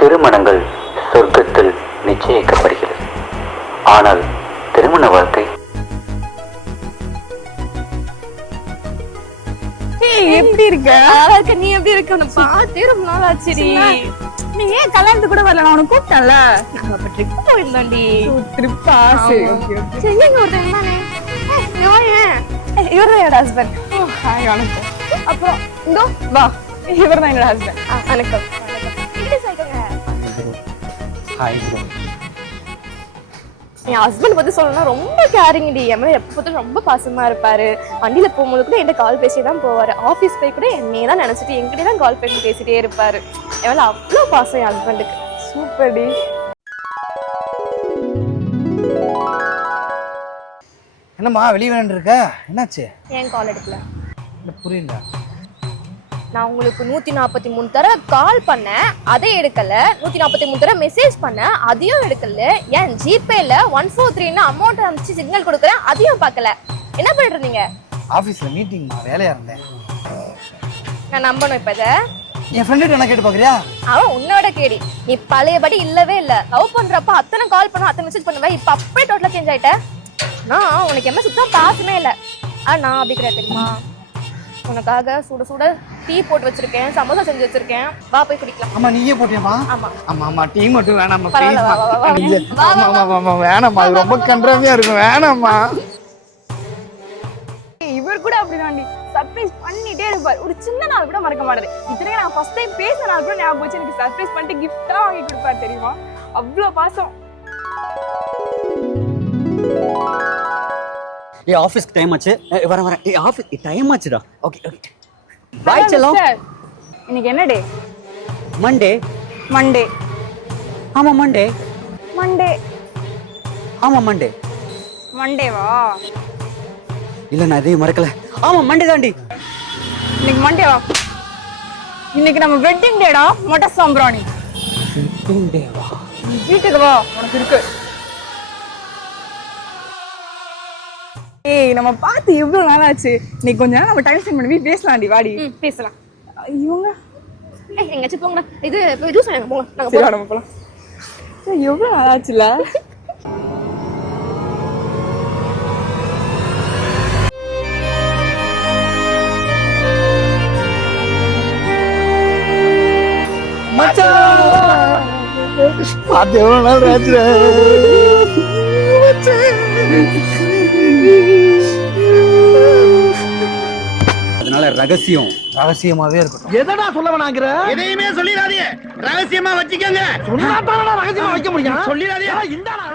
திருமணங்கள் சொர்க்கத்தில் நிச்சயிக்கப்படுகிறது. ஆனால் திருமண வாழ்க்கை எப்படி இருக்க? நல்லா இருக்க. நீ எப்படி இருக்க? உன்னை பார்த்தே ரொம்ப நாள் ஆச்சுடி. நீ ஏன் கல்யாணத்துக்கு கூட வரல? நான் உனக்கு கூப்பிட்டேன்ல. நாங்க அப்ப ட்ரிப் போயிருந்தோம்டி. ட்ரிப்பா? சரி, ஓகே ஓகே. சரி, எங்க ஒருத்தன் தானே இவர்தான் என்னோட ஹஸ்பண்ட். ஹாய், வணக்கம். அப்புறம் இந்தோ வா, இவர்தான் என்னோட ஹஸ்பண்ட். வணக்கம். இங்கிலீஷ் ஆயிக்கோங்க. என் ஹஸ்பண்ட் பத்தி சொல்லணும்னா ரொம்ப கேரிங்டி. என் மேல எப்ப பார்த்தாலும் ரொம்ப பாசமா இருப்பாரு. வண்டியில போகும்போது கூட என்கிட்ட கால் பேசியே தான் போவாரு. ஆஃபீஸ் போய் கூட என்னையே தான் நினைச்சிட்டு என்கிட்ட தான் கால் பண்ணி பேசிட்டே இருப்பாரு. என் மேல அவ்வளோ பாசம் என் ஹஸ்பண்டுக்கு. சூப்பர் டி. என்னம்மா வெளியே வேண்டு இருக்க? என்னாச்சு? ஏன் கால் எடுக்கல? இல்லை, புரியல. நான் உங்களுக்கு 143 தடவை கால் பண்ணேன், அதை எடுக்கல. 143 தடவை மெசேஜ் பண்ணேன், அதையும் எடுக்கல. ஏன் ஜிபேல 143 அமௌண்ட் அனுப்பிச்சு சிக்னல் கொடுக்குறேன், அதையும் பார்க்கல. என்ன பண்ணிட்டு இருந்தீங்க? ஆஃபீஸில் மீட்டிங்மா, வேலையாக இருந்தேன். நான் நம்பணும் இப்ப இதை? என் ஃப்ரெண்டு என்ன கேட்டு பார்க்குறியா? அவன் உன்னோட கேடி. நீ பழையபடி இல்லவே இல்லை. லவ் பண்றப்ப அத்தனை கால் பண்ண, அத்தனை மெசேஜ் பண்ணுவேன். இப்ப அப்படியே டோட்டலா சேஞ்ச் ஆயிட்ட. நான் உனக்கு என்ன சுத்தம் பாசமே இல்லை. நான் அப்படி கிடையாது தெரியுமா? உனக்காக சுட சுட டீ போட்டு வச்சிருக்கேன், சமோசா செஞ்சு வச்சிருக்கேன். வா போய் குடிக்கலாம். ஆமா, நீயே போட்டியாமா? ஆமா ஆமா ஆமா, டீ மட்டும் வேணாம்மா. பரவாயில்ல, வா, வா, வா, வா. ஆமா வேணாம்மா, அது ரொம்ப கன்றாவியா இருக்கும். வேணாம்மா. இவர் கூட அப்படிதான்டி, சர்ப்ரைஸ் பண்ணிட்டே இருப்பார். ஒரு சின்ன நாள் கூட மறக்க மாட்டாரு. இத்தனைக்கு நான் ஃபர்ஸ்ட் டைம் பேசின நாள் கூட ஞாபகம் வச்சு எனக்கு சர்ப்ரைஸ் பண்ணிட்டு கிஃப்டா வாங்கி கொடுப்பாரு தெரியுமா? அவ்வளோ பாசம். ஏ ஆஃபீஸ்க்கு டைம் ஆச்சு. வரேன். ஏ ஆஃபீஸ் டைம் ஆச்சுடா. Okay okay. பாய் செல்லம். இன்னைக்கு என்ன டே? மண்டே. மண்டே. ஆமா மண்டே. மண்டே. ஆமா மண்டே. மண்டேவா? இல்ல நான் எதையும் மறக்கல. ஆமா மண்டே தாண்டி. இன்னைக்கு மண்டேவா? இன்னைக்கு நம்ம வெட்டிங் டேடா. மொட்டை சாம்பிராணி. வெட்டிங் டேவா? வீட்டுக்கு வா, உனக்கு இருக்கு. ஏய், நம்ம பார்த்து எவ்வளவு நாள் ஆச்சு. நீ கொஞ்ச நேரம் நம்ம டைம் ஸ்பெண்ட் பண்ணி பேசலாம்டி. வாடி பேசலாம். இவங்க எங்கேயாச்சும் போங்கடா. இது ஜூஸ் வாங்க போங்க. நாங்க சரி, நம்ம போலாம். ஏய், எவ்வளவு நாள் ஆச்சுல. பார்த்து எவ்வளோ நாள் ஆச்சு. அதனால ரகசியமாவே இருக்கட்டும். எதடா சொல்ல வேணாங்கிற? எதையுமே சொல்லிடாதீங்க, ரகசியமா வச்சுக்கோங்க. சொன்னா ரகசியமா வைக்க முடியும். சொல்லிடாதீங்க. இந்தாடா.